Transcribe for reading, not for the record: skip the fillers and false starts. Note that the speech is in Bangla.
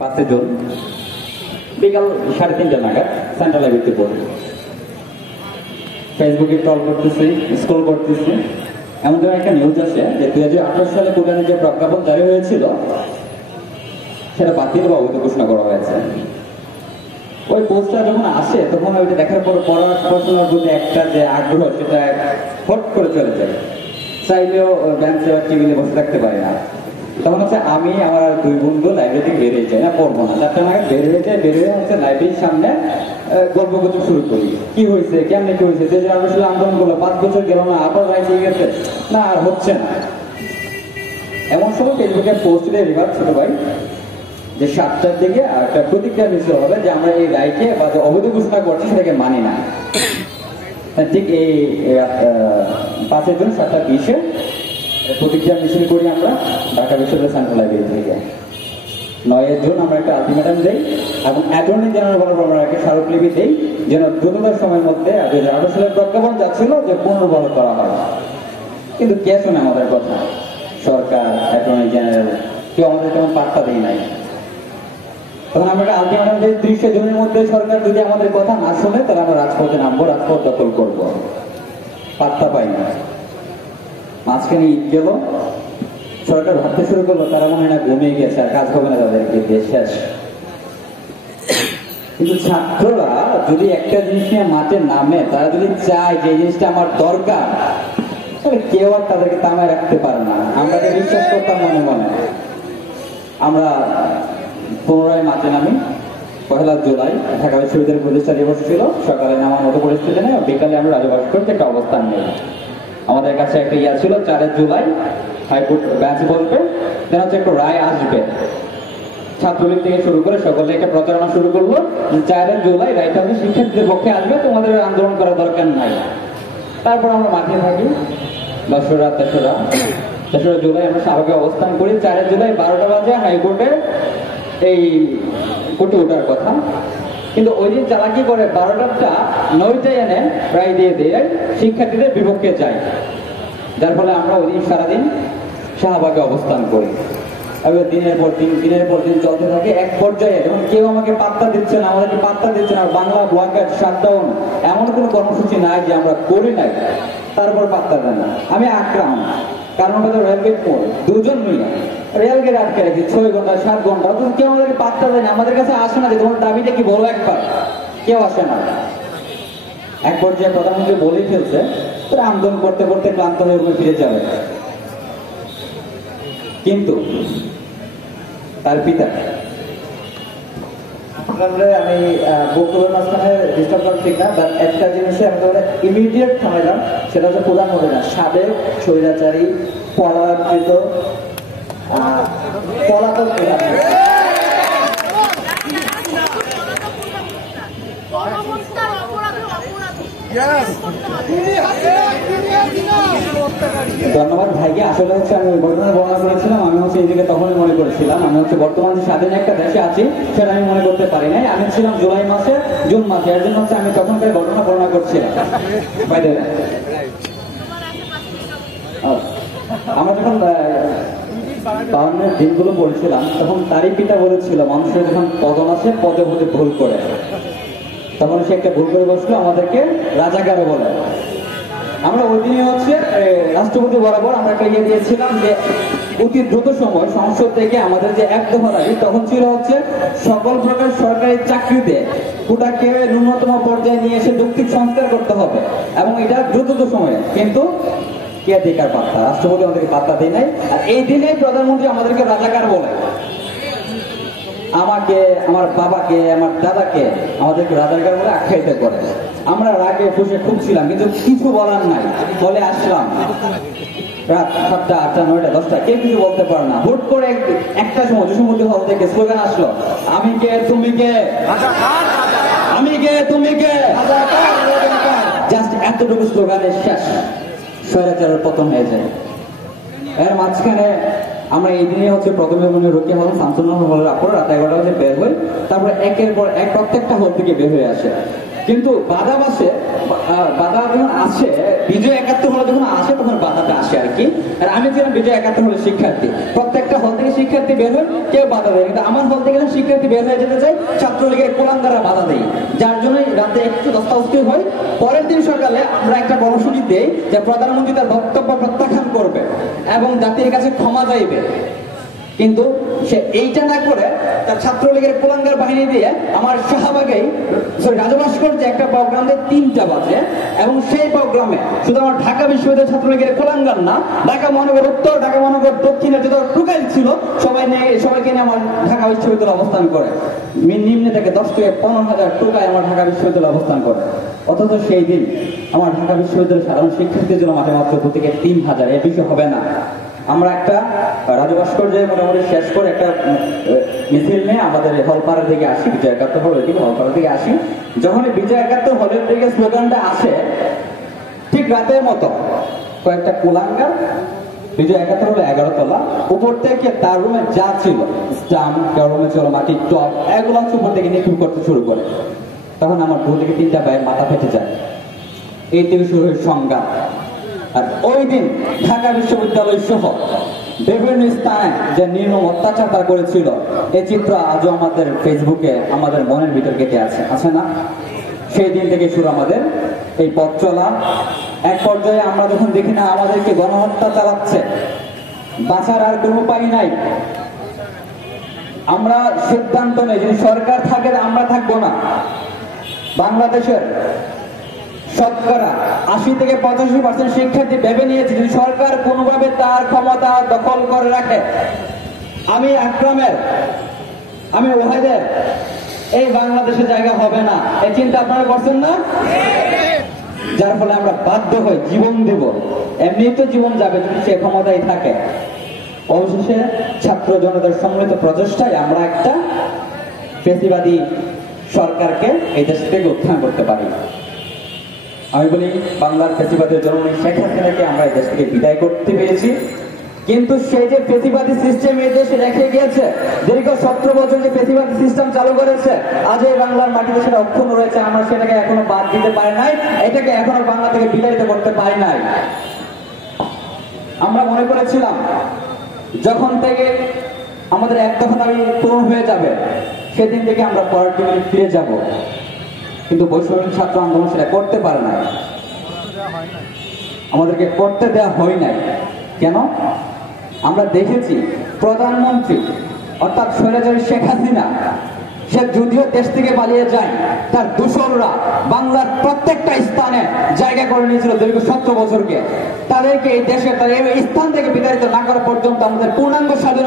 5 জুন বিকাল 3:30 নাগাদ সেন্ট্রাল লাইব্রেরিতে পড়ি। ফেসবুকে ট্রল করতেছি, স্ক্রল করতেছি, এমন ধরনের একটা নিউজ আসে যে 2018 সালে কোরআনে যে প্রজ্ঞাপন জারি হয়েছিল সেটা বাতিল বা অবৈধ ঘোষণা করা হয়েছে। ওই পোস্টটা যখন আসে তখন ওইটা দেখার পর পড়াশোনার প্রতি একটা যে আগ্রহ সেটা হট করে চলে যায়। চাইলেও বেঞ্চে বা টেবিলে বসে থাকতে পারি না। তখন হচ্ছে আমি আমার 2 বন্ধু লাইব্রেরি থেকে বেরিয়ে যাই, না পড়বো না, 4টা নাগাদ বেরিয়ে যায়। বেরিয়ে হচ্ছে লাইব্রেরির সামনে গল্প করতে শুরু করি, কি হয়েছে, কেমনে কি হয়েছে, যে আসলে আন্দোলন করলো 5 বছর গেল না, আবার রায় দিয়ে গেছে না, আর হচ্ছে না। এমন সময় ফেসবুকে পোস্ট দিয়ে রিভার ছোট ভাই যে 7টার দিকে একটা প্রতিক্রিয়া মিছিল হবে যে আমরা এই রায়কে বা যে অবৈধ ঘোষণা করছি সেটাকে মানি না। ঠিক এই 5 জুন 7:20 প্রতিক্রিয়া মিছিল করি আমরা ঢাকা বিশ্ববিদ্যালয় সেন্ট্রাল লাইব্রেরি থেকে। 9 জুন আমরা একটা আলটিমেটাম দেই এবং অ্যাটর্নি জেনারেল বরাবর আমরা একটা স্মারকলিপি দেই যেন দ্রুততর সময়ের মধ্যে 2018 সালের প্রজ্ঞাপন যাচ্ছিল যে পুনর্বহাল করা হয়। কিন্তু কে শোনে আমাদের কথা? সরকার, অ্যাটর্নি জেনারেল, কেউ আমাদের তেমন পাত্তা দেয় নাই। তখন আমরা আলটিমেটাম দিই 30 জুনের মধ্যে সরকার যদি আমাদের কথা না শোনে তাহলে আমরা রাজপথে নামবো, রাজপথ দখল করবো। পাত্তা পাই না। মাঝখানে ঈদ গেল, সরকার ভাবতে শুরু করলো তারা মনে হয় না ঘুমিয়ে গেছে, আর কাজ হবে না তাদেরকে, দেশ শেষ। কিন্তু ছাত্ররা যদি একটা জিনিস নিয়ে মাঠে নামে, তারা যদি চায় যে এই জিনিসটা আমার দরকার, তাহলে কেউ আর তাদেরকে থামায় রাখতে পারে না। আমরা যে বিশ্বাস করতাম মনে মনে, আমরা পুনরায় মাঠে নামি। 1 জুলাই ঢাকা বিশ্ববিদ্যালয়ের প্রতিষ্ঠা দিবস ছিল। সকালে নামার মতো পরিস্থিতি নেই, বিকালে আমরা রাজু ভাস্কর্যে একটা অবস্থান নেই। আমাদের কাছে একটা ইয়া ছিল 4 জুলাই হাইকোর্ট বেঞ্চ বলবে, যেন হচ্ছে একটা রায় আসবে। ছাত্রলীগ থেকে শুরু করে সকলে একটা প্রচারণা শুরু করলো 4 জুলাই রায়টা হচ্ছে শিক্ষার্থীদের পক্ষে আসবে, তোমাদের আন্দোলন করার দরকার নাই। তারপর আমরা মাঠে থাকি 3রা জুলাই আমরা স্মারকে অবস্থান করি। 4 জুলাই 12টা বাজে হাইকোর্টে এই কোর্টে ওঠার কথা, কিন্তু ওই দিন চালাকি করে 12টা 9টায় এনে রায় দিয়ে দিয়ে শিক্ষার্থীদের বিপক্ষে যায়, যার ফলে আমরা ওই দিন সারাদিন শাহবাগে অবস্থান করি। এবার দিনের পর দিন চলতে থাকে। এক পর্যায়ে যখন কেউ আমাকে পাত্তা দিচ্ছে না, আমাদেরকে পাত্তা দিচ্ছে না, বাংলা ব্লকেট, শাটডাউন, এমন কোনো কর্মসূচি নাই যে আমরা করি নাই, তারপর পাত্তা দেন না। আমি আকরাম, কারণ ওটা তো রেলগেট মোড়, 2 জন মিলে রেলগেট আটকে রেখে 6 ঘন্টা 7 ঘন্টা, তুমি কেউ আমাদেরকে পাত্তা দেয় না, আমাদের কাছে আসে না যে তোমার দাবিটা কি বলো একবার, কেউ আসে না। এক পর্যায়ে প্রধানমন্ত্রী বলেই ফেলছে তারা আন্দোলন করতে করতে ক্লান্ত হয়ে ফিরে যাবে। কিন্তু তার পিতা, আমি বক্তব্যের মাঝখানে ডিস্টার্ব করার ঠিক না, বাট একটা জিনিসে আমি তাহলে ইমিডিয়েট থামাইলাম, সেটা হচ্ছে প্রধানমন্ত্রী না, সাবেক স্বৈরাচারী পলায়নকৃত পলাতক প্রধানমন্ত্রী। ধন্যবাদ ভাইকে। আসলে হচ্ছে আমি ঘটনা বর্ণনা করেছিলাম, আমি হচ্ছে এই দিকে তখনই মনে করেছিলাম আমি হচ্ছে বর্তমান যে স্বাধীন একটা দেশে আছি সেটা আমি মনে করতে পারি নাই। আমি ছিলাম জুলাই মাসে, জুন মাসে, এর জন্য হচ্ছে আমি তখনকার ঘটনা বর্ণনা করছিলাম। আমরা যখন 52-এর দিনগুলো পড়ছিলাম তখন তারই পিতা বলেছিল মানুষের যখন পতন আছে পদে পদে ভুল করে, তখন সে একটা ভুল করে বসলো আমাদেরকে রাজাকারে বলে। আমরা ওই দিনে হচ্ছে রাষ্ট্রপতি বরাবর আমরা একটা ইয়ে দিয়েছিলাম যে অতি দ্রুত সময় সংসদ থেকে আমাদের যে 1 দফা দাবি তখন ছিল হচ্ছে সকল প্রকার সরকারি চাকরিতে কোটাকে ন্যূনতম পর্যায়ে নিয়ে এসে যৌক্তিক সংস্কার করতে হবে এবং এটা দ্রুত সময়ে। কিন্তু কে দেখার পাত্তা, রাষ্ট্রপতি আমাদেরকে পাত্তা দেয় নাই। আর এই দিনে প্রধানমন্ত্রী আমাদেরকে রাজাকার বলে, আমাকে, আমার বাবাকে, আমার দাদাকে আমাদেরকে রাজাকার বলে আখ্যায়িত করে। আমরা রাগে ফুসে খুঁজছিলাম কিন্তু কিছু বলার নাই, বলে আসলাম। রাত 7টা 8টা 9টা 10টা কেউ কিছু বলতে পারে না। হুট করে একটা সময় যশোমতি হল থেকে স্লোগান আসলো, আমি কে তুমি কে, আমি কে তুমি কে, জাস্ট এতটুকু স্লোগানের শেষ, স্বৈরাচারের পতন হয়ে যায়। এর মাঝখানে আমরা এই দিনে হচ্ছে প্রথমে মনে রোকেয়া হল শামসুন্নাহ হলের আপুর রাত 11টা বাজে বের হই, তারপরে একের পর এক প্রত্যেকটা হল থেকে বের হয়ে আসে। কিন্তু বাধা যখন আসে, বিজয় 71 হলে যখন আসে তখন বাধাটা আসে আর কি। আর আমি ছিলাম বিজয় 71 হলের শিক্ষার্থী, প্রত্যেকটা হল থেকে শিক্ষার্থী বের হয়, কেউ বাধা দেয়। কিন্তু আমার হল থেকে শিক্ষার্থী বের হয়ে যেতে চাই, ছাত্রলীগের কোলাঙ্গারা বাধা দেয়, যার জন্য রাতে একটু দস্তাবস্তি হয়। পরের দিন সকালে আমরা একটা কর্মসূচি দেই যে প্রধানমন্ত্রী তার বক্তব্য প্রত্যাখ্যান করবে এবং জাতির কাছে ক্ষমা চাইবে। কিন্তু সে এইটা না করে তার ছাত্রলীগের কোলাঙ্গার বাহিনী দিয়ে আমার শাহবাগেই রাজভাস্কর্যে একটা প্রোগ্রাম দিয়ে 3টা বাজে, এবং সেই প্রোগ্রামে শুধু আমার ঢাকা বিশ্ববিদ্যালয় ছাত্রলীগের কোলাঙ্গার না, ঢাকা মহানগর উত্তর, ঢাকা মহানগর দক্ষিণে যত টুকাইল ছিল সবাইকে নিয়ে আমার ঢাকা বিশ্ববিদ্যালয় অবস্থান করে। নিম্নে থেকে 10 থেকে 15,000 টোকায় আমার ঢাকা বিশ্ববিদ্যালয় অবস্থান করে। অথচ সেই দিন আমার ঢাকা বিশ্ববিদ্যালয়ের সাধারণ শিক্ষার্থীর জন্য মাঠে মাত্র 2 থেকে 3,000, এর বেশি হবে না। আমরা একটা রাজভাস্কর্যে মোটামুটি শেষ করে একটা মিছিল নিয়ে আমাদের হলপাড়ার দিকে আসি, বিজয় 71 হলের দিকে হলপাড়ার দিকে আসি। যখন বিজয় 71 হলের দিকে স্লোগানটা আসে, ঠিক রাতের মতো কয়েকটা কুলাঙ্গার বিজয় 71 হলে 11 তলা উপর থেকে তার রুমে যা ছিল স্টাম্প, কেউ রুমে ছিল মাটির টপ, এগুলো উপর থেকে নিক্ষেপ করতে শুরু করে। তখন আমার 2 থেকে 3টা ভাইয়ের মাথা ফেটে যায়। এই থেকে শুরু হয় সংঘাত। আর ওই দিন ঢাকা বিশ্ববিদ্যালয় সহ বিভিন্ন স্থানে যে নির্মম অত্যাচার তারা করেছিল, এই চিত্র আজও আমাদের ফেসবুকে আমাদের মনের ভিতর কেটে আছে না? সেই দিন থেকে শুরু আমাদের এই পথ চলা। এক পর্যায়ে আমরা যখন দেখি না আমাদেরকে গণহত্যা চালাচ্ছে, বাঁচার আর কোনো উপায় নাই, আমরা সিদ্ধান্ত নেই যদি সরকার থাকে আমরা থাকবো না। বাংলাদেশের শতকরা 80 থেকে 85% শিক্ষার্থী ভেবে নিয়েছে যদি সরকার কোনোভাবে তার ক্ষমতা দখল করে রাখে, আমি আকরামের, আমি ওয়াহিদের এই বাংলাদেশে জায়গা হবে না। এই চিন্তা আপনারা করছেন না? যার ফলে আমরা বাধ্য হই জীবন দেব। এমনি তো জীবন যাবে যদি সে ক্ষমতায় থাকে। অবশেষে ছাত্র জনতার সম্মিলিত প্রচেষ্টায় আমরা একটা ফ্যাসিবাদী সরকারকে এই দেশ থেকে উত্থান করতে পারি। আমি বলি বাংলার ফ্যাসিবাদের জননী শেখ হাসিনাকে আমরা এই দেশ থেকে বিদায় করতে পেরেছি, কিন্তু সেই যে ফ্যাসিবাদী সিস্টেম এই দেশে রেখে গিয়েছে, দীর্ঘ 17 বছর যে ফ্যাসিবাদী সিস্টেম চালু করেছে, আজ এই বাংলার মাটিতে সেটা অক্ষুণ্ণ রয়েছে। আমরা সেটাকে এখনো বাদ দিতে পারি নাই, এটাকে এখনো বাংলা থেকে বিতাড়িত করতে পারি নাই। আমরা মনে করেছিলাম যখন থেকে আমাদের এক দফা দাবি পূরণ হয়ে যাবে সেদিন থেকে আমরা পরের দিকে ফিরে যাব, কিন্তু বৈষম্য ছাত্র আন্দোলন সেটা করতে পারে না, আমাদেরকে করতে দেওয়া হয় নাই। কেন? আমরা দেখেছি প্রধানমন্ত্রী অর্থাৎ স্বৈরাচারী শেখ হাসিনা, সে যদিও দেশ থেকে পালিয়ে যায়, তার দূষররা বাংলার প্রত্যেকটা স্থানে জায়গা করে নিয়েছিল দীর্ঘ 17 বছরকে। তাদেরকে এই দেশে তার এই স্থান থেকে বিতাড়িত না করা পর্যন্ত আমাদের পূর্ণাঙ্গ স্বাধীনতা